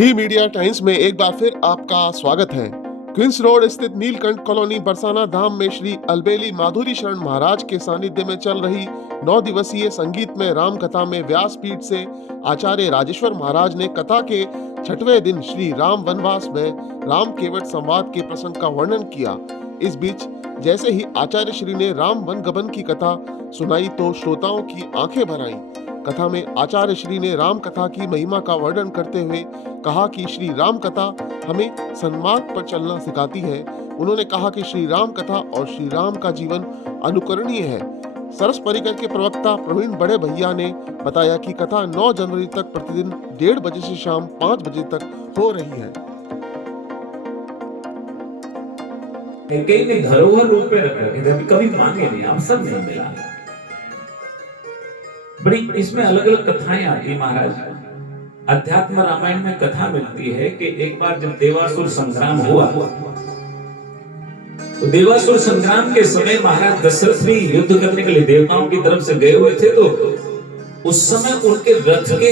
D media times में एक बार फिर आपका स्वागत है। क्वींस रोड स्थित नीलकंठ कॉलोनी बरसाना धाम में श्री अलबेली माधुरी शरण महाराज के सानिध्य में चल रही 9 दिवसीय संगीत में राम कथा में व्यासपीठ से आचार्य राजेश्वर महाराज ने कथा के 6वें दिन श्री राम वनवास में राम केवट संवाद के प्रसंग का वर्णन किया। इस बीच जैसे ही आचार्य श्री ने राम वन गमन की कथा सुनाई तो श्रोताओं की आंखें भर आईं। कथा में आचार्य श्री ने राम कथा की महिमा का वर्णन करते हुए कहा कि श्री राम कथा हमें सन्मार्ग पर चलना सिखाती है। उन्होंने कहा कि श्री राम कथा और श्री राम का जीवन अनुकरणीय है। सरस परिकर के प्रवक्ता प्रवीण बड़े भैया ने बताया कि कथा 9 जनवरी तक प्रतिदिन 1:30 बजे से शाम 5 बजे तक हो रही है। कई ने धरोहर रूप में रख रखे थे, कभी मांगे नहीं, अवसर नहीं मिला। बड़ी इसमें अलग अलग कथाएं आती महाराज। अध्यात्म रामायण में कथा मिलती है कि एक बार जब देवासुर संग्राम हुआ तो देवासुर संग्राम के समय महाराज दशरथ भी युद्ध करने के लिए देवताओं की तरफ से गए हुए थे। तो उस समय उनके रथ के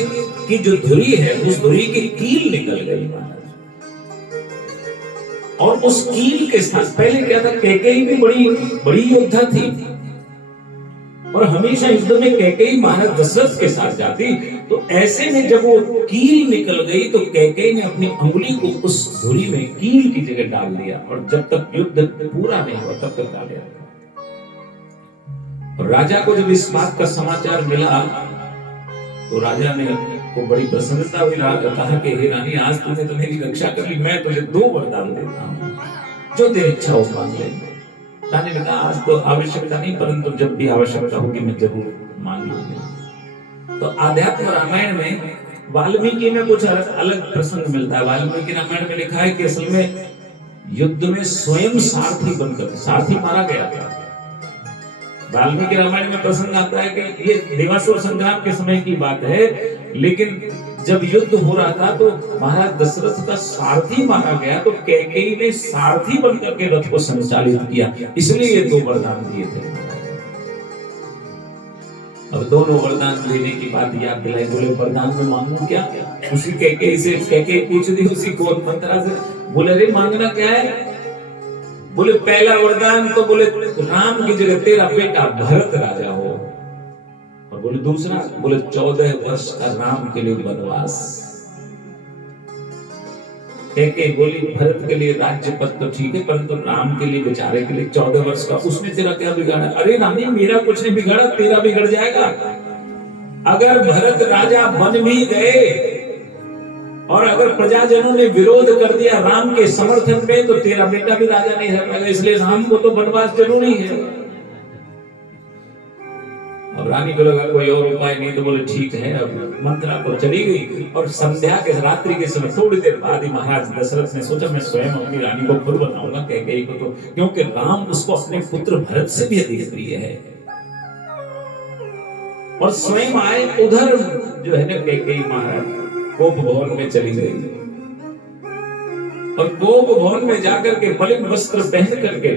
की जो धुरी है उस धुरी की कील निकल गई महाराज। और उस कील के साथ पहले क्या था, कैकेयी भी बड़ी योद्धा थी और हमेशा युद्ध में कैकेयी महाराज दशरथ के साथ जाती। तो ऐसे में जब वो कील निकल गई तो कैकेयी ने अपनी अंगुली को उस धुरी में कील की जगह डाल दिया और जब तक युद्ध पूरा नहीं हुआ तब तक डाल दिया। और राजा को जब इस बात का समाचार मिला तो राजा ने को बड़ी प्रसन्नता हुई। राजा कहा कि हे रानी, आज तूने तो मेरी रक्षा कर ली, मैं तुझे 2 वरदान देता हूं, जो तेरी इच्छा हो मांग ले। रानी ने कहा आज तो आवश्यकता नहीं, परंतु जब भी आवश्यकता होगी मैं जरूर मांग लूंगी। तो आध्यात्म रामायण में वाल्मीकि में कुछ अलग प्रसंग मिलता है। वाल्मीकि रामायण में लिखा है कि असल में युद्ध में स्वयं सारथी बनकर सारथी मारा गया था। वाल्मीकि रामायण में प्रसंग आता है कि ये देवासुर संग्राम के समय की बात है, लेकिन जब युद्ध हो रहा था तो महाराज दशरथ का सारथी मारा गया तो कैकेयी ने सारथी बनकर के रथ को संचालित किया, इसलिए ये 2 वरदान दिए थे। अब दोनों वरदान देने की बात याद दिलाई। बोले वरदान में मांगू क्या? उसी कैकेयी से कैकेयी पूछ रही उसी कोट मंत्रा से, बोले रे मांगना क्या है? बोले पहला वरदान तो बोले राम की जगह तेरा बेटा भरत राजा हो, और बोले दूसरा, बोले 14 वर्ष का राम के लिए वनवास। कैकेयी बोली भरत के लिए राज्य पद तो ठीक है, परंतु राम के लिए बेचारे के लिए 14 वर्ष का, उसने तेरा क्या बिगाड़ा? अरे रानी, मेरा कुछ नहीं बिगाड़ा, तेरा बिगड़ जाएगा। अगर भरत राजा बन भी गए और अगर प्रजाजनों ने विरोध कर दिया राम के समर्थन में तो तेरा बेटा भी राजा नहीं रह पाएगा, इसलिए राम को तो वनवास जरूरी है। अब रानी को लगा कोई और उपाय नहीं, तो बोले ठीक है। अब मंत्रा तो चली गई और संध्या के रात्रि के समय थोड़ी देर बाद ही महाराज दशरथ ने सोचा मैं स्वयं अपनी रानी को खुद बनाऊंगा कैकेयी को, तो क्योंकि राम उसको अपने पुत्र भरत से भी अधिक प्रिय है। और स्वयं आए उधर जो है ना कैकेयी महाराज गोप भवन में चली गई और गोप भवन में जाकर के मलिन वस्त्र पहन करके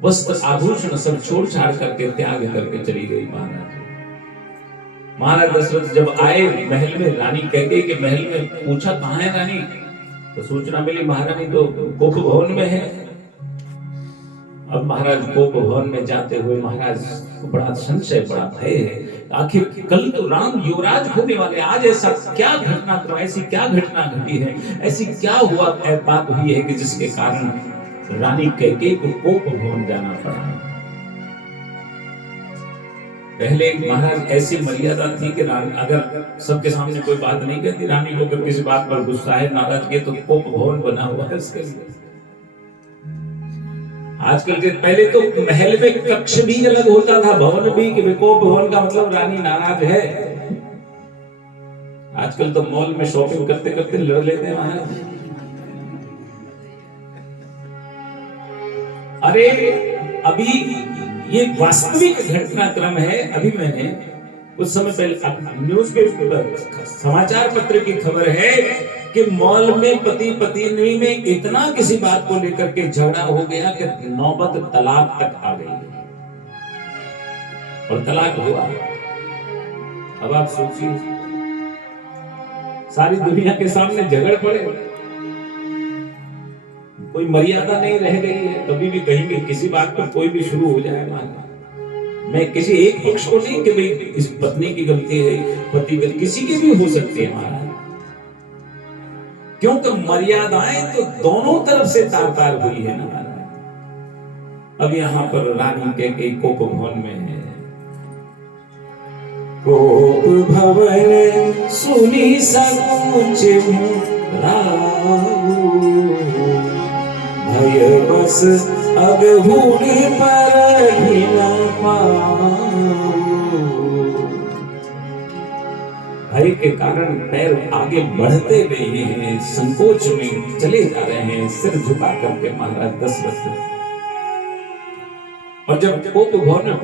वस्त्र आभूषण सब छोड़ छाड़ करके त्याग करके चली गई महाराज। महाराज दशरथ जब आए महल में, रानी कैकेयी के महल में, पूछा कहाँ है रानी, तो सूचना मिली महारानी तो गोप भवन में है। अब महाराज गोप भवन में जाते हुए महाराज को बड़ा संशय, बड़ा भय है। आखिर कल तो राम युवराज होने वाले, आज ऐसा क्या घटना, तो ऐसी क्या घटना घटी है, ऐसी क्या हुआ बात हुई है कि जिसके कारण रानी कैकेयी को गोप भवन जाना पड़ा। पहले महाराज ऐसी मर्यादा थी कि अगर सबके सामने कोई बात नहीं कहती, रानी को अगर किसी बात पर गुस्सा है, नाराज किए, तो गोप भवन बना हुआ है उसके लिए। आजकल के पहले तो महल में कक्ष भी अलग होता था, भवन भी, कि गोप भवन का मतलब रानी नाराज है। आजकल तो मॉल में शॉपिंग करते करते लड़ लेते हैं महाराज। अरे अभी ये वास्तविक घटनाक्रम है। अभी मैंने कुछ समय पहले न्यूज पेपर समाचार पत्र की खबर है कि मॉल में पति पत्नी में इतना किसी बात को लेकर के झगड़ा हो गया कि नौबत तलाक तक आ गई और तलाक हुआ। अब आप सोचिए, सारी दुनिया के सामने झगड़ पड़े, कोई मर्यादा नहीं रह गई है। कभी भी कहीं भी किसी बात पर कोई भी शुरू हो जाए मारना, मैं किसी एक पक्ष को नहीं कि भाई इस पत्नी की गलती है, पति की, किसी की भी हो सकती है महाराज, क्योंकि मर्यादाएं तो दोनों तरफ से तार तार हुई है ना महाराज। अब यहाँ पर रानी के कोप भवन में है, कोप भवन सुनी समुच भय बस अब हुने पर ही न पाऊं। भय के कारण पैर आगे बढ़ते नहीं हैं, संकोच में चले जा रहे हैं, सिर झुका करके महाराज दशरथ। और जब कोप भवन में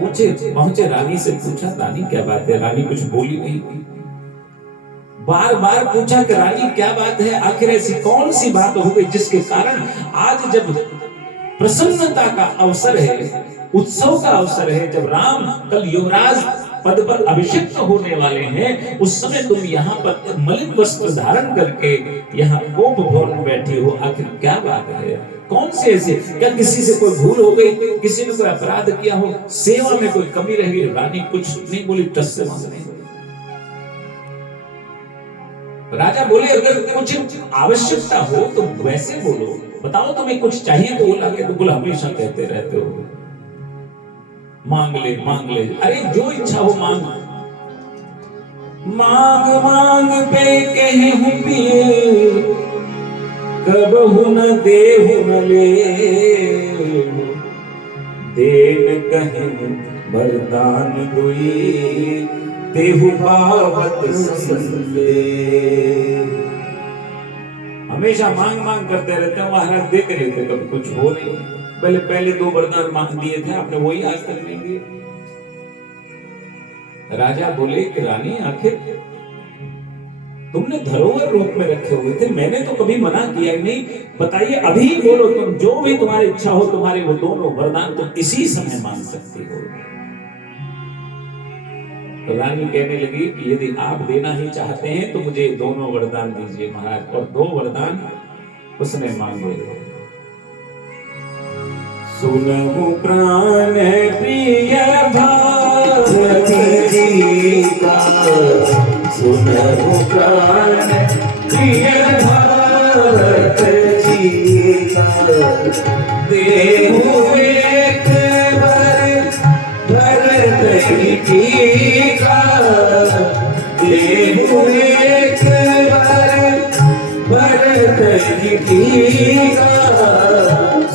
पहुंचे रानी से पूछा, रानी क्या बात है? रानी कुछ बोली नहीं, बार बार पूछा कि रानी क्या बात है, आखिर ऐसी कौन सी बात हो गई जिसके कारण आज जब प्रसन्नता का अवसर है, उत्सव का अवसर है, जब राम कल युवराज पद पर अभिषिक्त होने वाले हैं, उस समय तुम यहाँ पर मलिन वस्त्र धारण करके यहाँ कोप भवन में बैठी हो, आखिर क्या बात है? कौन से ऐसे, क्या किसी से कोई भूल हो गई, किसी ने कोई अपराध किया हो, सेवा में कोई कमी रह गई? रानी कुछ नहीं बोली, टस से मांग नहीं। राजा बोले अगर कुछ आवश्यकता हो तो वैसे बोलो, बताओ तुम्हें कुछ चाहिए तो बोला के, तो बोला हमेशा कहते रहते हो मांग ले मांग ले। अरे जो इच्छा हो मांग, मांग मांग पे कहे हूं पिए, कबहु न देहु न ले, देन कहे वरदान दुई, देहु पावत संले। हमेशा मांग मांग करते रहते हैं महाराज, देते रहते, कभी कुछ हो नहीं। पहले 2 वरदान मांग दिए थे आपने, वही आज तक नहीं दिए। राजा बोले कि रानी आखिर तुमने धरोहर रूप में रखे हुए थे, मैंने तो कभी मना किया ही नहीं, बताइए अभी बोलो, तुम जो भी तुम्हारी इच्छा हो, तुम्हारे वो दोनों वरदान तुम इसी समय मांग सकती हो। तो रानी कहने लगी कि यदि आप देना ही चाहते हैं तो मुझे दोनों वरदान दीजिए महाराज। और 2 वरदान उसने मांगे। सुनहु प्राण प्रिय भारत जी का, सुनहु प्राण प्रिय भारत जी का, देहु एक भरत की का, देहु एक भरत की का,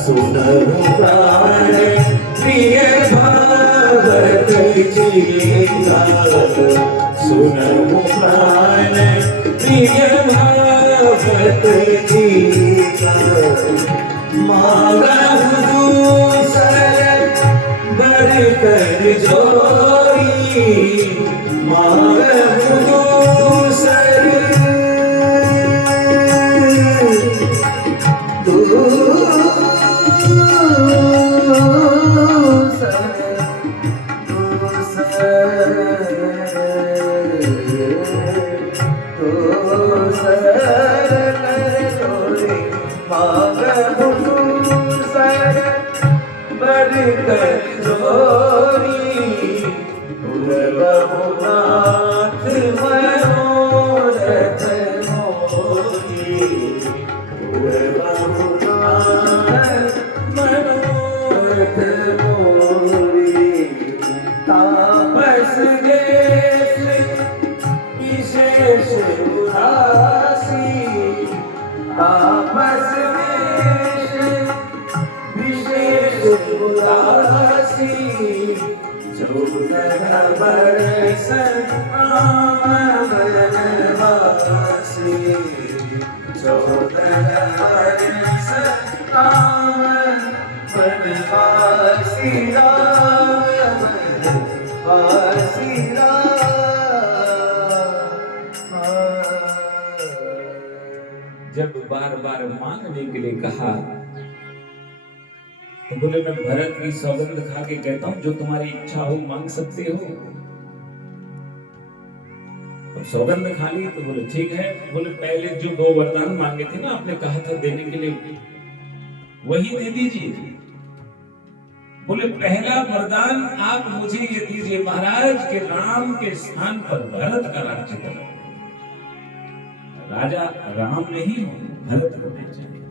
सुनहु प्राण प्रिय भारत जी का, सुनहु प्राण प्रिय भारत जी का, मांगहु दूसर बर कर जोरी, मांगहु दूसर जब बार बार मांगने के लिए कहा तो बोले मैं भरत की सौगंध खा के कहता हूं जो तुम्हारी इच्छा हो मांग सकते हो। सौगंध खा ली तो बोले ठीक है। बोले पहले जो 2 वरदान मांगे थे ना, आपने कहा था देने के लिए, वही दे दीजिए। बोले पहला वरदान आप मुझे ये दीजिए महाराज के राम के स्थान पर भरत का राज्य करो। राजा राम नहीं हो, भरत होना चाहिए।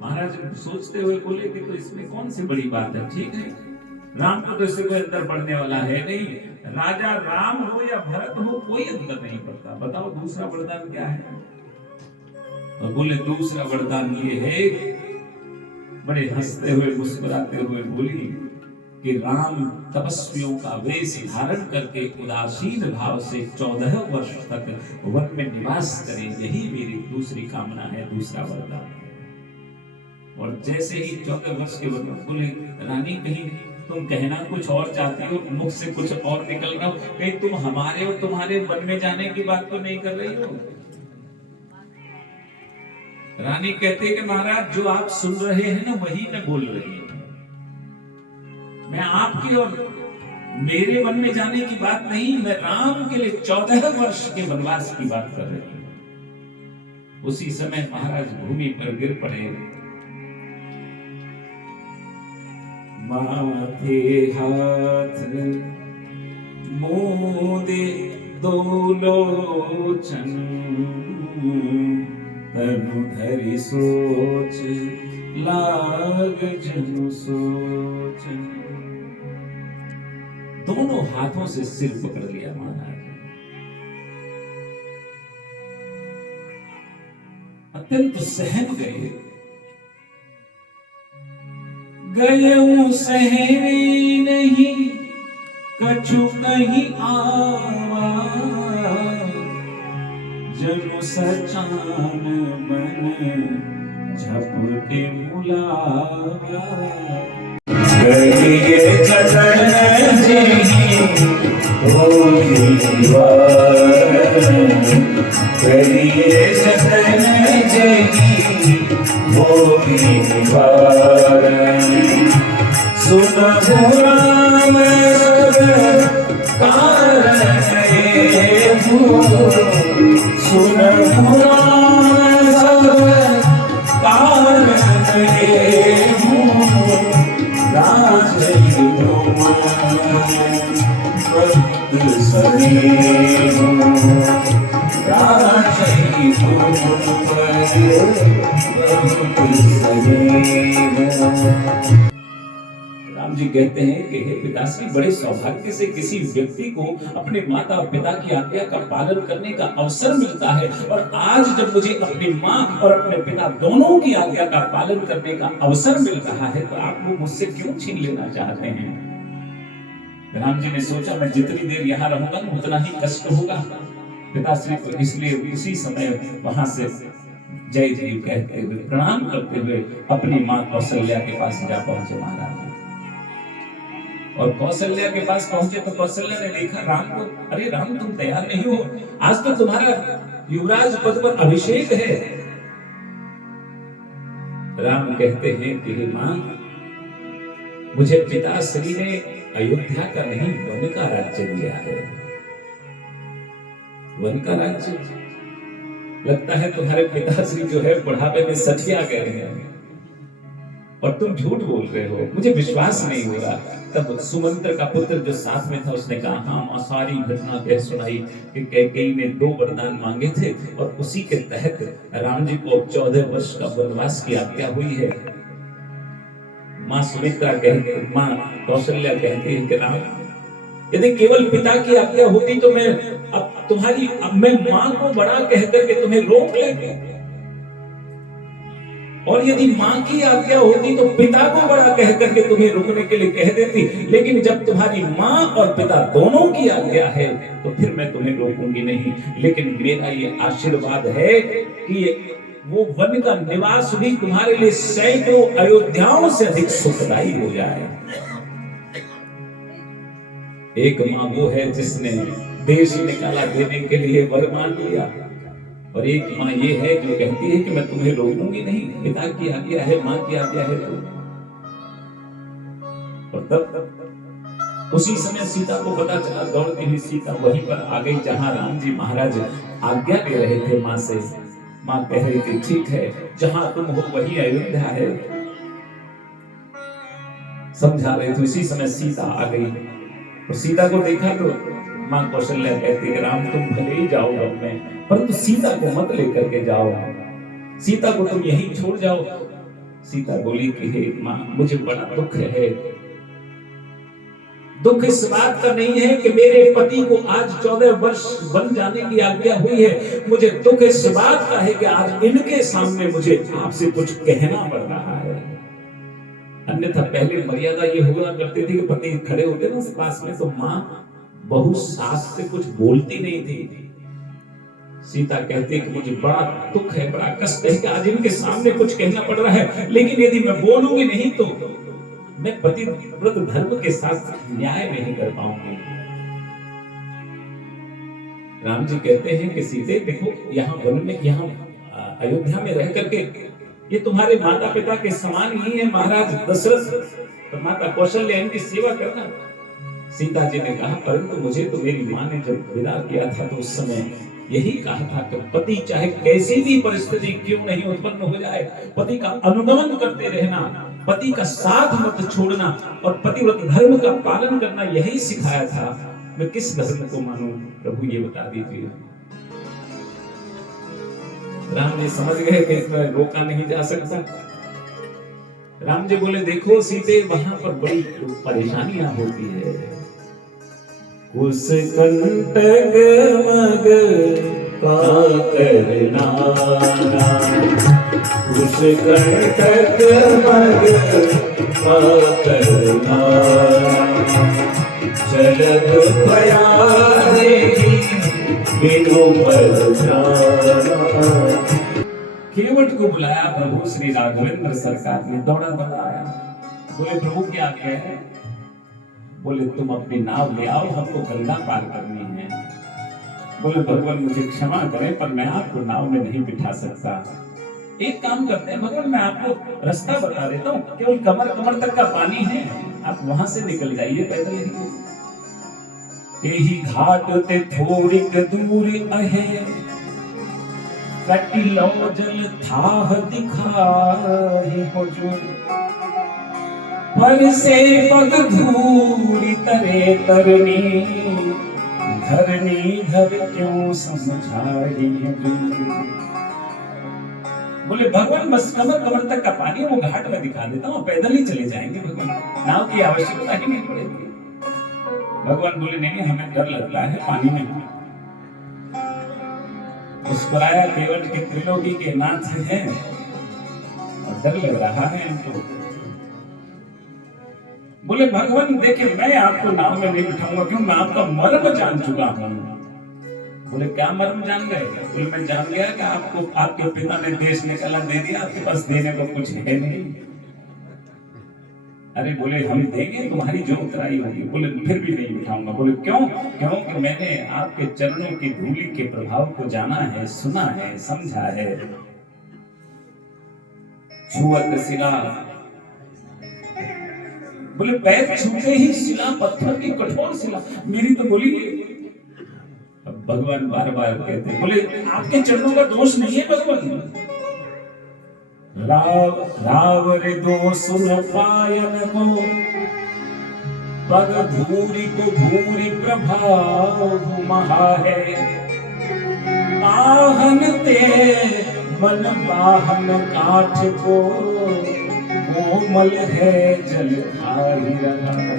महाराज सोचते हुए बोले कि तो इसमें कौन सी बड़ी बात है, ठीक है, राम को तो इससे कोई अंतर पड़ने वाला है नहीं, राजा राम हो या भरत हो कोई अंतर नहीं पड़ता, बताओ दूसरा वरदान क्या है। और बोले दूसरा वरदान ये है, बड़े हंसते हुए मुस्कुराते हुए बोली कि राम तपस्वियों का वेश धारण करके उदासीन भाव से 14 वर्ष तक वन में निवास करें, यही मेरी दूसरी कामना है, दूसरा वरदान है। और जैसे ही 14 वर्ष के वन में बोले रानी कहीं तुम कहना कुछ और चाहती हो, मुख से कुछ और निकल रहा हो, कहीं तुम हमारे और तुम्हारे वन में जाने की बात तो नहीं कर रही हो। रानी कहते कि महाराज जो आप सुन रहे हैं ना वही मैं बोल रही हूं, मैं आपकी और मेरे वन में जाने की बात नहीं, मैं राम के लिए 14 वर्ष के वनवास की बात कर रही हूं। उसी समय महाराज भूमि पर गिर पड़े, माथे हाथ मोदे दो लोचन, तनु धरि सोच लाग जनु सोचन। दोनों हाथों से सिर पकड़ लिया महाराज, अत्यंत सहम गए, गयऊ सहरी नहीं कछु कहीं आवा, जनु सचान मन झपटे मुलावा। करिए जतन जेहि होई वार, करिए जतन जेहि होई वार। सुनहु राम कारण सुनहु राम कारण राजई राम जी कहते हैं कि हे पिताश्री, बड़े सौभाग्य से किसी व्यक्ति को अपने माता और पिता की आज्ञा का पालन करने का अवसर मिलता है, और आज जब मुझे अपनी माँ और अपने पिता दोनों की आज्ञा का पालन करने का अवसर मिल रहा है, तो आप लोग मुझसे क्यों छीन लेना चाहते हैं। राम जी ने सोचा मैं जितनी देर यहाँ रहूंगा ना उतना ही कष्ट होगा पिताश्री को, इसलिए उसी समय वहां से जय जय कहते हुए प्रणाम करते हुए अपनी माँ कौशल्या के पास जा पहुंचे महाराज। और कौशल्या के पास पहुंचे तो कौशल्या ने देखा राम को, अरे राम तुम तैयार नहीं हो, आज तो तुम्हारा युवराज पद पर अभिषेक है। राम कहते हैं कि हे मां, मुझे पिताश्री ने अयोध्या का नहीं वन का राज्य दिया है। वन का राज्य? लगता है तुम्हारे पिताश्री जो है बुढ़ापे में सठिया गए हैं और तुम झूठ बोल रहे हो, मुझे विश्वास नहीं हो रहा। तब सुमंत्र का पुत्र जो साथ में था उसने कहा हाँ, मां सारी घटना कह सुनाई कि कैकेयी ने 2 वरदान मांगे थे और उसी के तहत राम जी को 14 वर्ष का वनवास की आज्ञा हुई है। मां सुमित्रा कहती, मां कौशल्या कहती है कि राम, यदि केवल पिता की आज्ञा होती तो मैं मैं मां को बड़ा कहकर के तुम्हें रोक लेती, और यदि मां की आज्ञा होती तो पिता को बड़ा कहकर के तुम्हें रुकने के लिए कह देती, लेकिन जब तुम्हारी मां और पिता दोनों की आज्ञा है तो फिर मैं तुम्हें रोकूंगी नहीं। लेकिन मेरा ये आशीर्वाद है कि वो वन का निवास भी तुम्हारे लिए सैकड़ों अयोध्याओं से अधिक सुखदायी हो जाए। एक मां वो है जिसने देश निकाला देने के लिए वर मान लिया, और एक मां ये है जो कहती है कि मैं तुम्हें रोकूंगी नहीं, पिता की आज्ञा है, मां की आज्ञा है तो। और तब उसी समय सीता को पता चला, दौड़ती हुई सीता वहीं पर आ गई जहां राम जी महाराज आज्ञा दे रहे थे माँ से। माँ कह रही थी ठीक है, जहां तुम हो वही अयोध्या है, समझा रहे थे। उसी समय सीता आ गई और सीता को देखा तो माँ कौशल्या कहती कि राम तुम भले ही जाओ वन में, परंतु सीता को मत लेकर के जाओ, सीता को तुम यहीं छोड़ जाओ। सीता बोली कि हे माँ, मुझे बड़ा दुख है। दुख इस बात का नहीं है कि मेरे पति को आज 14 वर्ष बन जाने की आज्ञा हुई है, मुझे दुख इस बात का है कि आज इनके सामने मुझे आपसे कुछ कहना पड़ रहा है। अन्यथा पहले मर्यादा ये हुआ करती थी कि पति खड़े होते ना पास में, तो माँ बहू सास से कुछ बोलती नहीं थी। सीता कहती है कि मुझे बड़ा दुख है, बड़ा कष्ट है कि आज इनके सामने कुछ कहना पड़ रहा है, लेकिन यदि मैं बोलूंगी नहीं तो मैं पतिव्रत धर्म के साथ न्याय नहीं कर पाऊंगी। राम जी कहते हैं कि सीते देखो, यहाँ वन में, यहाँ अयोध्या में रह करके ये तुम्हारे माता पिता के समान ही है, महाराज दशरथ और माता कौशल्या, इनकी सेवा करना। सीता जी ने कहा परंतु मुझे तो मेरी माँ ने जब विदा किया था तो उस समय यही कहा था कि पति चाहे कैसी भी परिस्थिति क्यों नहीं उत्पन्न हो जाए, पति का अनुगमन करते रहना, पति का साथ मत छोड़ना और पतिव्रत धर्म का पालन करना, यही सिखाया था। मैं किस धर्म को मानूं प्रभु, ये बता दीजिए। राम जी समझ गए कि इसमें रोका नहीं जा सकता। राम जी बोले देखो सीते, वहां पर बड़ी परेशानियां होती है। उस कंटक मग का करना, उस कंटक मग का करना, चलत प्यारेगी बिनु पर जाना। केवट को बुलाया प्रभु श्री राघवेंद्र सरकार ने, दौड़ा दौड़ा आया। बोले प्रभु क्या आज्ञा है? बोले तुम अपनी नाव ले आओ, हमको गंगा पार करनी है। बोले भगवान मुझे क्षमा करें पर मैं आपको नाव में नहीं बिठा सकता। एक काम करते हैं भगवान, मैं आपको रास्ता बता देता हूँ, केवल कमर कमर तक का पानी है, आप वहां से निकल जाइए पैदल ही। यही घाट ते थोड़ी दूर अहे, कटिलो जल थाह दिखाई हुजूर, पर से पग धूरी तरे तरनी, धरनी धर क्यों समझाई हुजूर। बोले भगवान बस कमर कमर तक का पानी वो घाट में दिखा देता हूँ, पैदल ही चले जाएंगे भगवान, नाव की आवश्यकता ही नहीं पड़ेगी। भगवान बोले नहीं, हमें डर लगता है पानी में। मुस्कुराया, केवट के त्रिलोकी के नाथ हैं और डर लग रहा है इनको। बोले भगवान देखिए, मैं आपको नाव में नहीं बिठाऊंगा, क्यों? मैं आपका मर्म जान चुका हूं। बोले क्या मर्म जान गए? बोले मैं जान गया कि आपको आपके पिता ने देश निकाला दे दिया, आपके पास देने को कुछ है नहीं। अरे बोले हम देंगे, तुम्हारी जो उतराई होगी। बोले फिर भी नहीं बिठाऊंगा। बोले क्यों? क्योंकि मैंने आपके चरणों की धूलि के प्रभाव को जाना है, सुना है, समझा है। छुअत शिला, बोले पैर छूते ही शिला, पत्थर की कठोर शिला मेरी तो बोली। अब भगवान बार बार कहते, बोले आपके चरणों का दोष नहीं है भगवान। राव रे दोष न पायन को, पग धूरी को भूरी प्रभाव महा है। आहन ते मन वाहन काठ को, कोमल है जल खाई रहा है।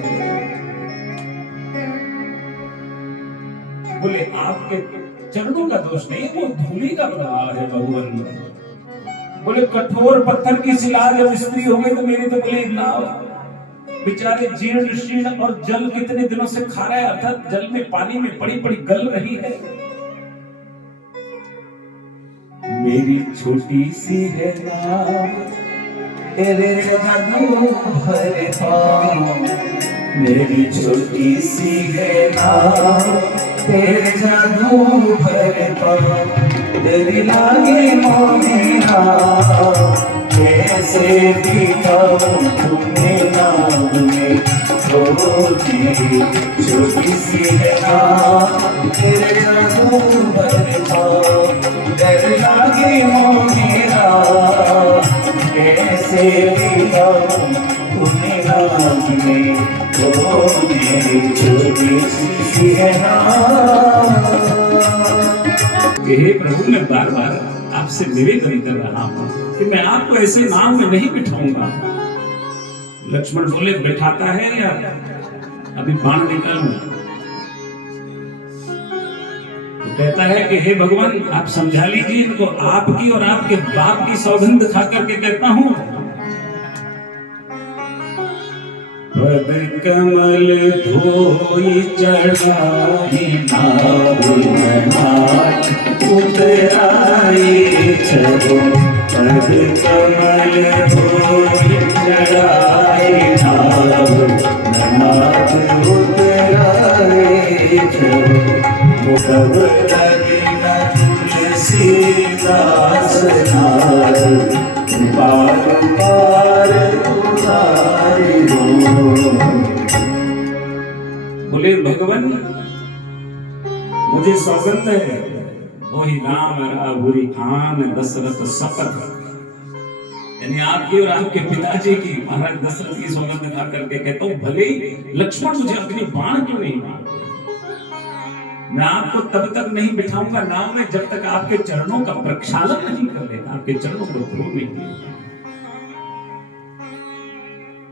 बोले आपके चरणों का दोष नहीं, वो धूली का प्रभाव है भगवान। बोले कठोर पत्थर की शिला जब स्त्री हो गई तो मेरी तो बोले नाव बेचारे जीर्ण शीर्ण और जल कितने दिनों से खा रहा है, अर्थात जल में पानी में पड़ी पड़ी गल रही है। मेरी छोटी सी है नाव, तेरे जादू भरे पाँव। मेरी छोटी सी है नाव, तेरे जादू भरे पाँव। तेरी लागे मोहिना, कैसे दिखाऊं तुम्हें नाव में छोटी छोटी सी है तेरे रंगों पर छाओ डर लागे मोहेरा कैसे दिखाऊं तुम्हें रात में ओ मेरी छोटी सी है कि हे प्रभु मैं बार बार आपसे निवेदन कर रहा हूं कि मैं आपको ऐसे नाम में नहीं बिठाऊंगा। लक्ष्मण बोले बैठाता है या अभी बाण निकालूं? तो कहता है कि हे भगवान आप समझा लीजिए इनको, आपकी और आपके बाप की सौगंध खा करके कहता हूं पद कमल धोई चढ़ाई नाव उतराई छो पद कमल धोई चढ़ाई नाव उतराई छो मुकब लगना तुलसीदास नार पार पार उतारी बोले भगवान मुझे सौगंध है वही राम राहुरी आन दशरथ शपथ, यानी आपकी और आपके पिताजी की, महाराज दशरथ की सौगंध खा करके कहता हूं भले ही लक्ष्मण मुझे अपनी बाण क्यों नहीं मारते, मैं आपको तब तक नहीं बिठाऊंगा नाव में जब तक आपके चरणों का प्रक्षालन नहीं कर लेता, आपके चरणों को धो नहीं।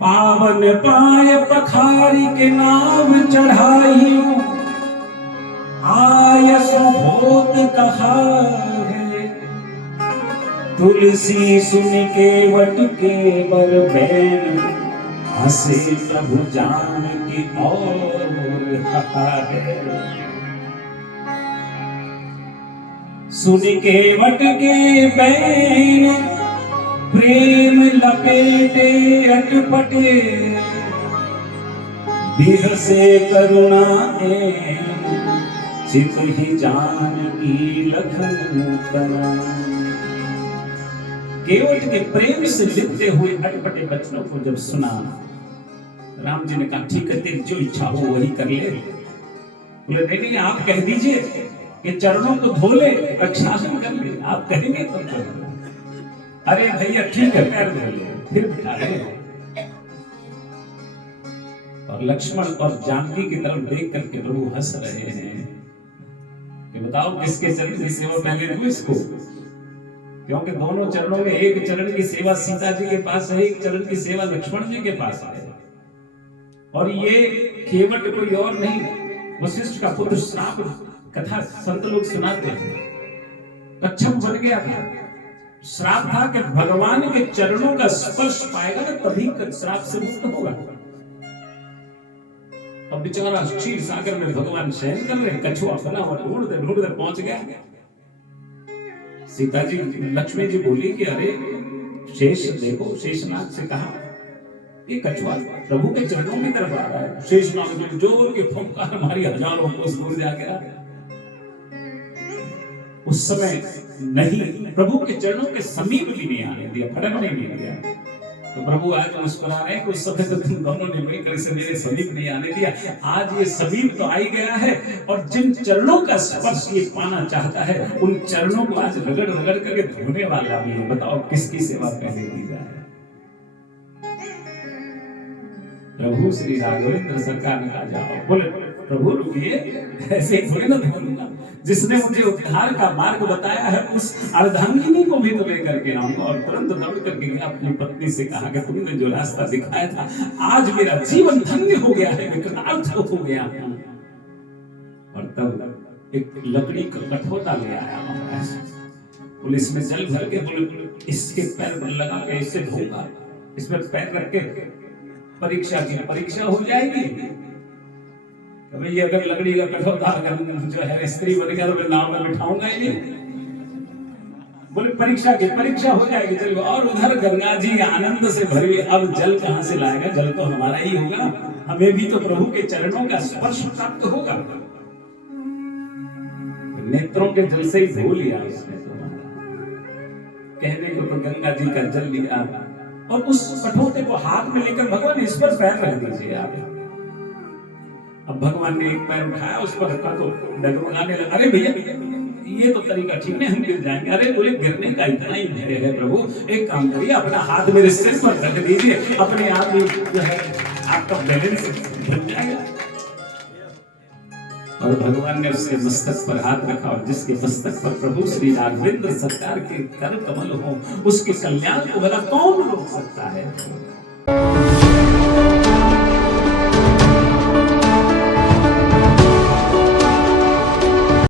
पावन पाय पखारी के नाव चढ़ाई आय सुबोध कहा है तुलसी सुन के वट के बर बैन हंसे प्रभु जान की और है सुन के वट के बैन प्रेम लपेटे अटपटे बिह से करुणा चित ही जान की लखन तना। केवट के प्रेम से लिखते हुए अटपटे वचनों को जब सुना राम जी ने कहा ठीक है तेरी जो इच्छा हो वही कर ले। बोले नहीं आप कह दीजिए कि चरणों को धो ले प्रक्षालन कर ले, आप कहेंगे तो अरे भैया ठीक है पैर धो ले फिर बिठा ले। और लक्ष्मण और जानकी की तरफ देख करके प्रभु हंस रहे हैं कि बताओ किसके चरण की सेवा पहले दूं इसको, क्योंकि दोनों चरणों में एक चरण की सेवा सीता जी के पास है, एक चरण की सेवा लक्ष्मण जी के पास है। और ये केवट कोई और नहीं, वशिष्ठ का पुत्र श्राप कथा संत लोग सुनाते हैं। कच्छप बन गया था, श्राप था कि भगवान के चरणों का स्पर्श पाएगा ना तभी श्राप से मुक्त होगा। अब बेचारा क्षीर सागर में भगवान शयन कर रहे, कछुआ बना हुआ ढूंढते पहुंच गया। सीता जी लक्ष्मी जी बोली कि अरे शेष देखो, शेषनाग से कहा ये कछुआ प्रभु के चरणों की तरफ आ रहा है। शेषनाग ने जोर के फुंकार हमारी हजारों कोस दूर जा गया। उस समय नहीं, प्रभु के चरणों के समीप भी नहीं आने दिया, फटकने नहीं दिया। तो प्रभु आज मुस्कुरा रहे हैं कि उस समय तो तुम दोनों ने मिलकर इसे मेरे समीप नहीं आने दिया, आज ये समीप तो आई गया है। और जिन चरणों का स्पर्श ये पाना चाहता है उन चरणों को आज रगड़ रगड़ करके धोने वाला भी है। बताओ किसकी सेवा पहले की जाए। प्रभु श्री राघवेंद्र सरकार ने कहा जाओ। बोले प्रभु रुकिए, ऐसे थोड़ी ना धोऊंगा, जिसने मुझे उद्धार का मार्ग बताया है उस अर्धांगिनी को भी तो लेकर के आऊंगा। और तुरंत दौड़ करके गया, अपनी पत्नी से कहा कि तुमने जो रास्ता दिखाया था आज मेरा जीवन धन्य हो गया है, मैं कृतार्थ हो गया हूं। और तब एक लकड़ी का कठोता ले आया महाराज, बोले इसमें जल भर के, बोले इसके पैर पर लगा के इससे धोऊंगा, इसमें पैर रख के परीक्षा की परीक्षा हो जाएगी। ये अगर लकड़ी का कठोता जो है स्त्री बन गया तो मैं नाव में बिठाऊंगा ही नहीं। बोले परीक्षा की परीक्षा हो जाएगी चलो। और उधर गंगा जी आनंद से भरी, अब जल कहां से लाएगा, जल तो हमारा ही होगा, हमें भी तो प्रभु के चरणों का स्पर्श प्राप्त होगा। नेत्रों के जल से ही धो लिया उसने, तो कहने को तो गंगा जी का जल लिया और उस कठोते को हाथ में लेकर भगवान इस पर पैर रख दीजिए आप। अब भगवान ने एक पैर उठाया, उस पर रखा तो डगमगाने लगा। अरे भैया ये तो तरीका ठीक नहीं, हम गिर जाएंगे। अरे बोले गिरने का इतना ही भय है प्रभु, एक काम करिए, अपना हाथ मेरे सिर पर रख दीजिए, अपने आप ही जो है आपका बैलेंस बन जाएगा। और भगवान ने उसके मस्तक पर हाथ रखा, और जिसके मस्तक पर प्रभु श्री राघवेंद्र सरकार के कर कमल हो, उसके कल्याण को भला कौन रोक सकता है।